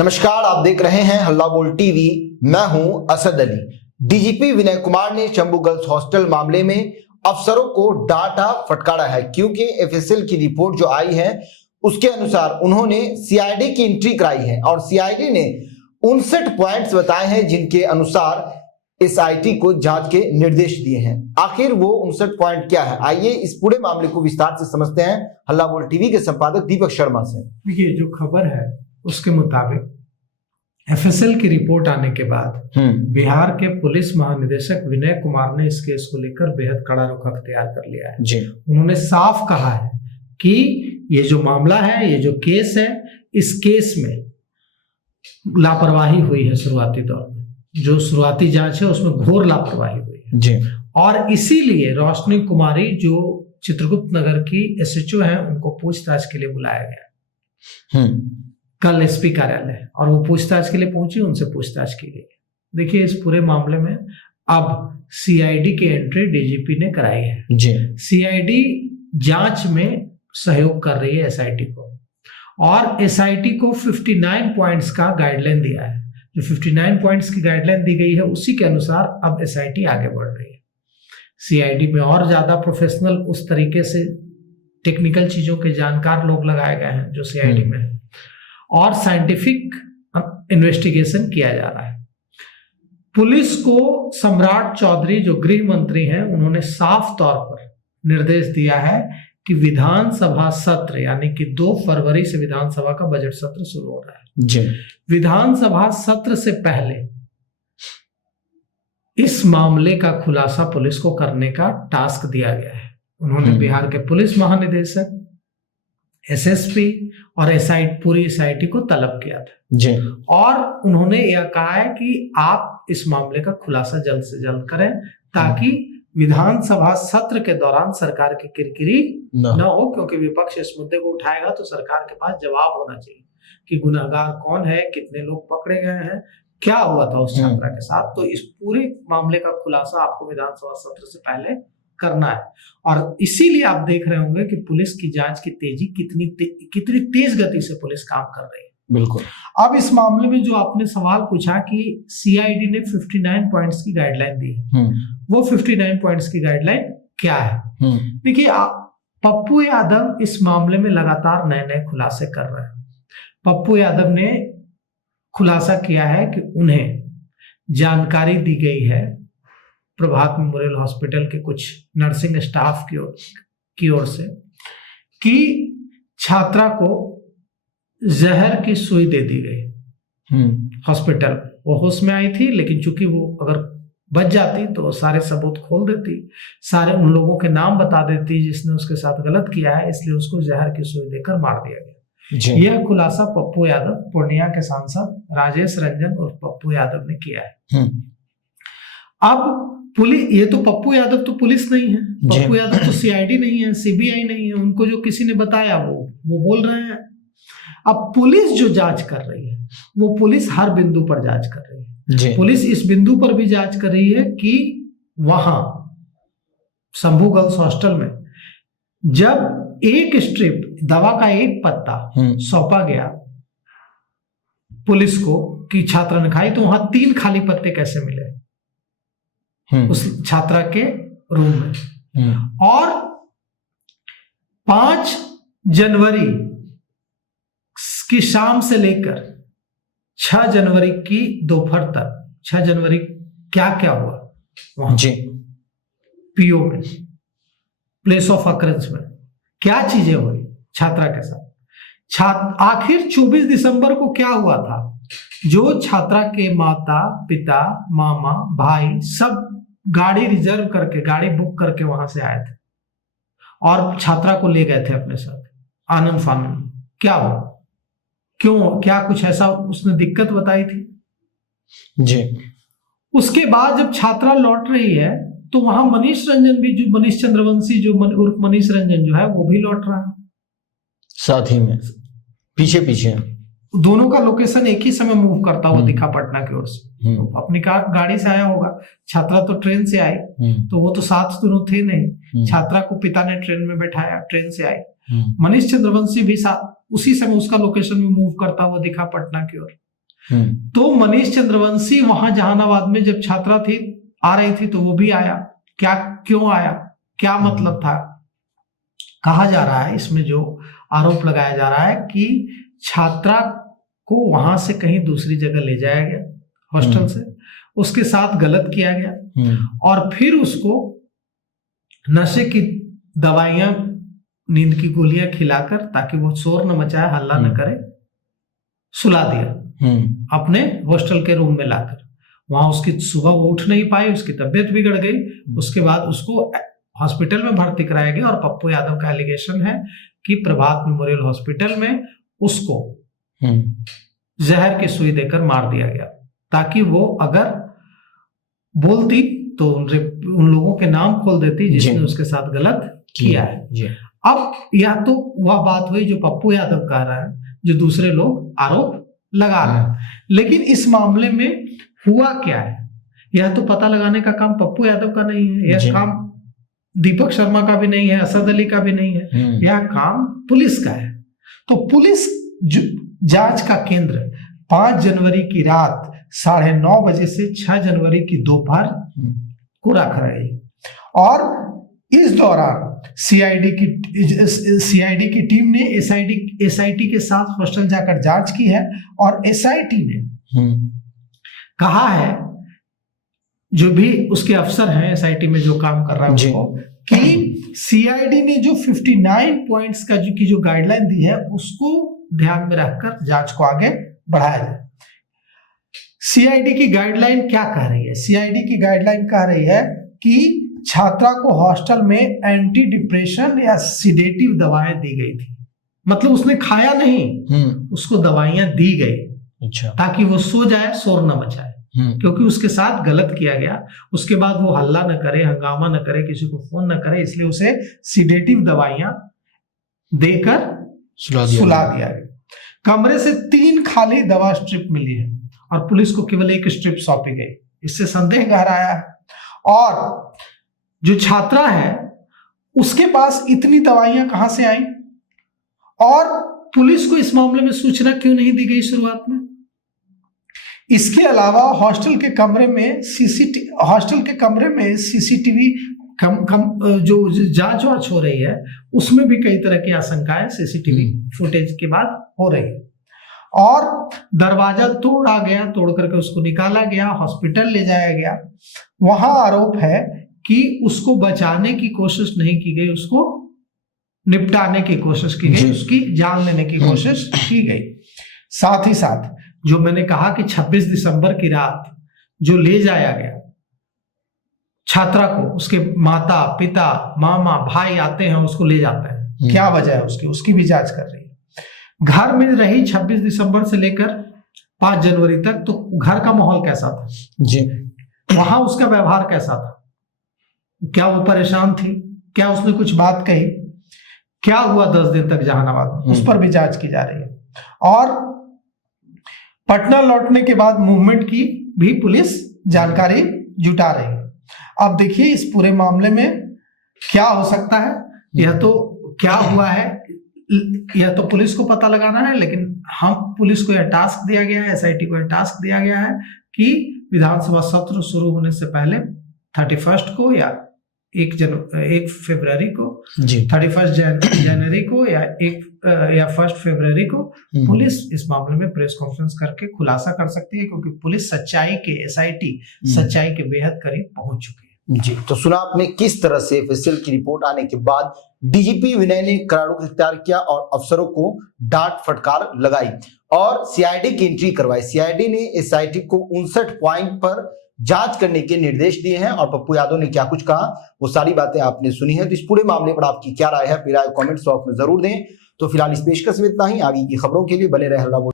नमस्कार, आप देख रहे हैं हल्ला बोल टीवी। मैं हूं असद अली। डीजीपी विनय कुमार ने शंभू गर्ल्स हॉस्टल मामले में अफसरों को डांटा फटकारा है, क्योंकि एफएसएल की रिपोर्ट जो आई है उसके अनुसार उन्होंने सीआईडी की एंट्री कराई है और सीआईडी ने 59 पॉइंट्स बताए हैं जिनके अनुसार एसआईटी को जांच के निर्देश दिए हैं। आखिर वो 59 पॉइंट क्या है, आइए इस पूरे मामले को विस्तार से समझते हैं हल्ला बोल टीवी के संपादक दीपक शर्मा से। देखिए, जो खबर है उसके मुताबिक एफएसएल की रिपोर्ट आने के बाद बिहार के पुलिस महानिदेशक विनय कुमार ने इस केस को लेकर बेहद कड़ा रुख अख्तियार कर लिया है जी। उन्होंने साफ कहा है कि ये जो मामला है, ये जो केस है, इस केस में लापरवाही हुई है। शुरुआती दौर में जो शुरुआती जांच है उसमें घोर लापरवाही हुई है जी। और इसीलिए रोशनी कुमारी जो चित्रगुप्त नगर की एसएचओ है उनको पूछताछ के लिए बुलाया गया कल एसपी कार्यालय, और वो पूछताछ के लिए पहुंची, उनसे पूछताछ की गई। देखिए, इस पूरे मामले में अब सीआईडी की एंट्री डीजीपी ने कराई है जी। सीआईडी जांच में सहयोग कर रही है एसआईटी को, और एसआईटी को 59 पॉइंट्स का गाइडलाइन दिया है। जो 59 पॉइंट्स की गाइडलाइन दी गई है उसी के अनुसार अब एसआईटी आगे बढ़ रही है। सीआईडी में और ज्यादा प्रोफेशनल, उस तरीके से टेक्निकल चीजों के जानकार लोग लगाए गए हैं जो सीआईडी में है, और साइंटिफिक इन्वेस्टिगेशन किया जा रहा है। पुलिस को सम्राट चौधरी जो गृह मंत्री हैं उन्होंने साफ तौर पर निर्देश दिया है कि विधानसभा सत्र, यानी कि 2 फरवरी से विधानसभा का बजट सत्र शुरू हो रहा है जी। विधानसभा सत्र से पहले इस मामले का खुलासा पुलिस को करने का टास्क दिया गया है। उन्होंने बिहार के पुलिस महानिदेशक, एसएसपी और पूरी एसआईटी को तलब किया था जी। और उन्होंने यह कहा है कि आप इस मामले का खुलासा जल्द से जल्द करें, ताकि विधानसभा सत्र के दौरान सरकार की किरकिरी न हो, क्योंकि विपक्ष इस मुद्दे को उठाएगा तो सरकार के पास जवाब होना चाहिए कि गुनहगार कौन है, कितने लोग पकड़े गए हैं, क्या हुआ था उस छात्रा के साथ। तो इस पूरे मामले का खुलासा आपको विधानसभा सत्र से पहले करना है, और इसीलिए आप देख रहे होंगे कि पुलिस की जांच की तेजी कितनी तेज गति से पुलिस काम कर रही है। बिल्कुल। अब इस मामले में जो आपने सवाल पूछा कि सीआईडी ने 59 पॉइंट्स की गाइडलाइन दी है, वो 59 पॉइंट्स की गाइडलाइन क्या है? देखिए, पप्पू यादव इस मामले में लगातार नए नए खुलासे कर रहे हैं। पप्पू यादव ने खुलासा किया है कि उन्हें जानकारी दी गई है प्रभात मेमोरियल हॉस्पिटल के कुछ नर्सिंग स्टाफ की ओर से कि छात्रा को जहर की सुई दे दी गई हॉस्पिटल। वो होश में आई थी, लेकिन चूंकि वो अगर बच जाती तो सारे सबूत खोल देती, सारे उन लोगों के नाम बता देती जिसने उसके साथ गलत किया है, इसलिए उसको जहर की सुई देकर मार दिया गया। यह खुलासा पप्पू यादव, पूर्णिया के सांसद राजेश रंजन और पप्पू यादव ने किया है। अब पुलिस, ये तो पप्पू यादव तो पुलिस नहीं है, पप्पू यादव तो सीआईडी नहीं है, सीबीआई नहीं है, उनको जो किसी ने बताया वो बोल रहे हैं। अब पुलिस जो जांच कर रही है वो पुलिस हर बिंदु पर जांच कर रही है। पुलिस इस बिंदु पर भी जांच कर रही है कि वहां शंभू गर्ल्स हॉस्टल में जब एक स्ट्रिप दवा का एक पत्ता सौंपा गया पुलिस को कि छात्रा ने खाई, तो वहां 3 खाली पत्ते कैसे मिले उस छात्रा के रूम में। और 5 जनवरी की शाम से लेकर 6 जनवरी की दोपहर तक, 6 जनवरी क्या क्या हुआ वहां जी पीओ में, प्लेस ऑफ अकरेंस में क्या चीजें हुई छात्रा के साथ। आखिर 24 दिसंबर को क्या हुआ था? जो छात्रा के माता पिता, मामा, भाई सब गाड़ी रिजर्व करके, गाड़ी बुक करके वहां से आए थे और छात्रा को ले गए थे अपने साथ आनंद फानन। क्या हुआ? क्यों? क्या कुछ ऐसा उसने दिक्कत बताई थी जी? उसके बाद जब छात्रा लौट रही है तो वहां मनीष रंजन भी, जो मनीष चंद्रवंशी जो उर्फ मनीष रंजन जो है वो भी लौट रहा है साथ ही में, पीछे पीछे। दोनों का लोकेशन एक ही समय मूव करता हुआ दिखा पटना की ओर से। तो अपनी गाड़ी से आया होगा, छात्रा तो ट्रेन से आई, तो वो तो साथ दोनों थे नहीं। छात्रा को पिता ने ट्रेन में बैठाया, ट्रेन से आई। मनीष चंद्रवंशी भी उसी समय उसका लोकेशन में मूव करता हुआ दिखा पटना की ओर। तो मनीष चंद्रवंशी वहां जहानाबाद में जब छात्रा थी आ रही थी तो वो भी आया। क्या क्यों आया, क्या मतलब था? कहा जा रहा है, इसमें जो आरोप लगाया जा रहा है कि छात्रा को वहां से कहीं दूसरी जगह ले जाया गया हॉस्टल से, उसके साथ गलत किया गया और फिर उसको नशे की दवाइयां, नींद की गोलियां खिलाकर ताकि वो शोर न मचाए, हल्ला न करे, सुला दिया अपने हॉस्टल के रूम में लाकर। वहां उसकी सुबह वो उठ नहीं पाई, उसकी तबीयत बिगड़ गई। उसके बाद उसको हॉस्पिटल में भर्ती कराया गया और पप्पू यादव का एलिगेशन है कि प्रभात मेमोरियल हॉस्पिटल में उसको जहर की सुई देकर मार दिया गया ताकि वो अगर बोलती तो उन लोगों के नाम खोल देती जिसने उसके साथ गलत किया है। अब या तो वह बात हुई जो पप्पू यादव कह रहा है, जो दूसरे लोग आरोप लगा रहे हैं, लेकिन इस मामले में हुआ क्या है यह तो पता लगाने का काम पप्पू यादव का नहीं है, यह काम दीपक शर्मा का भी नहीं है, असद अली का भी नहीं है, यह काम पुलिस का है। तो पुलिस जांच का केंद्र 5 जनवरी की रात 9:30 बजे से 6 जनवरी की दोपहर को रख रही और इस दौरान सीआईडी की टीम ने एसआईटी के साथ हॉस्टल जाकर जांच की है और एसआईटी ने कहा है, जो भी उसके अफसर हैं एसआईटी में जो काम कर रहा है उसको, कि सीआईडी ने जो 59 पॉइंट्स का जो गाइडलाइन दी है उसको ध्यान में रखकर जांच को आगे बढ़ाया जाए। सीआईडी की गाइडलाइन क्या कह रही है? सीआईडी की गाइडलाइन कह रही है कि छात्रा को हॉस्टल में एंटी डिप्रेशन या सिडेटिव दवाएं दी गई थी, मतलब उसने खाया नहीं, उसको दवाइयां दी गई ताकि वो सो जाए, शोर न मचाए, क्योंकि उसके साथ गलत किया गया। उसके बाद वो हल्ला न करे, हंगामा न करे, किसी को फोन न करे, इसलिए उसे सिडेटिव दवाइयां देकर सुला दिया गया। कमरे से 3 खाली दवा स्ट्रिप मिली है और पुलिस को केवल 1 स्ट्रिप सौंपी गई। इससे संदेह गहराया है और जो छात्रा है उसके पास इतनी दवाइयां कहां से आई और पुलिस को इस मामले में सूचना क्यों नहीं दी गई शुरुआत में? इसके अलावा हॉस्टल के कमरे में सीसीटीवी जो जांच वांच हो रही है उसमें भी कई तरह की आशंकाएं सीसीटीवी फुटेज के बाद हो रही है और दरवाजा तोड़ा गया, तोड़ करके उसको निकाला गया, हॉस्पिटल ले जाया गया। वहां आरोप है कि उसको बचाने की कोशिश नहीं की गई, उसको निपटाने की कोशिश की गई, उसकी जान लेने की कोशिश की गई। साथ ही साथ जो मैंने कहा कि 26 दिसंबर की रात जो ले जाया गया छात्रा को, उसके माता पिता मामा भाई आते हैं, उसको ले जाते हैं, क्या वजह है उसकी भी जांच कर रही है। घर में रही 26 दिसंबर से लेकर 5 जनवरी तक, तो घर का माहौल कैसा था जी, वहां उसका व्यवहार कैसा था, क्या वो परेशान थी, क्या उसने कुछ बात कही, क्या हुआ 10 दिन तक जहानाबाद में, उस पर भी जांच की जा रही है। और पटना लौटने के बाद मूवमेंट की भी पुलिस जानकारी जुटा रही है। अब देखिए इस पूरे मामले में क्या हो सकता है, यह तो क्या हुआ है यह तो पुलिस को पता लगाना है, लेकिन हम पुलिस को यह टास्क दिया गया है, एसआईटी को यह टास्क दिया गया है कि विधानसभा सत्र शुरू होने से पहले 31 को या 1 फरवरी को, 31 जनवरी को या 1 फरवरी को पुलिस इस मामले में प्रेस कॉन्फ्रेंस करके खुलासा कर सकती है, क्योंकि पुलिस सच्चाई के एसआईटी सच्चाई के बेहद करीब पहुंच चुकी है। जी, तो सुना आपने किस तरह से एफएसएल की रिपोर्ट आने के बाद डीजीपी विनय ने करारों को इख्तियार किया और अफसरों को डांट फटकार लगाई और सीआईडी की एंट्री करवाई। सीआईडी ने एसआईटी को 59 पॉइंट पर जांच करने के निर्देश दिए हैं और पप्पू यादव ने क्या कुछ कहा वो सारी बातें आपने सुनी है। तो इस पूरे मामले पर आपकी क्या राय है, फिर राय कमेंट्स बॉक्स में जरूर दें। तो फिलहाल इस पेशकश में इतना ही। आगे की खबरों के लिए बने रहे हल्ला बोल।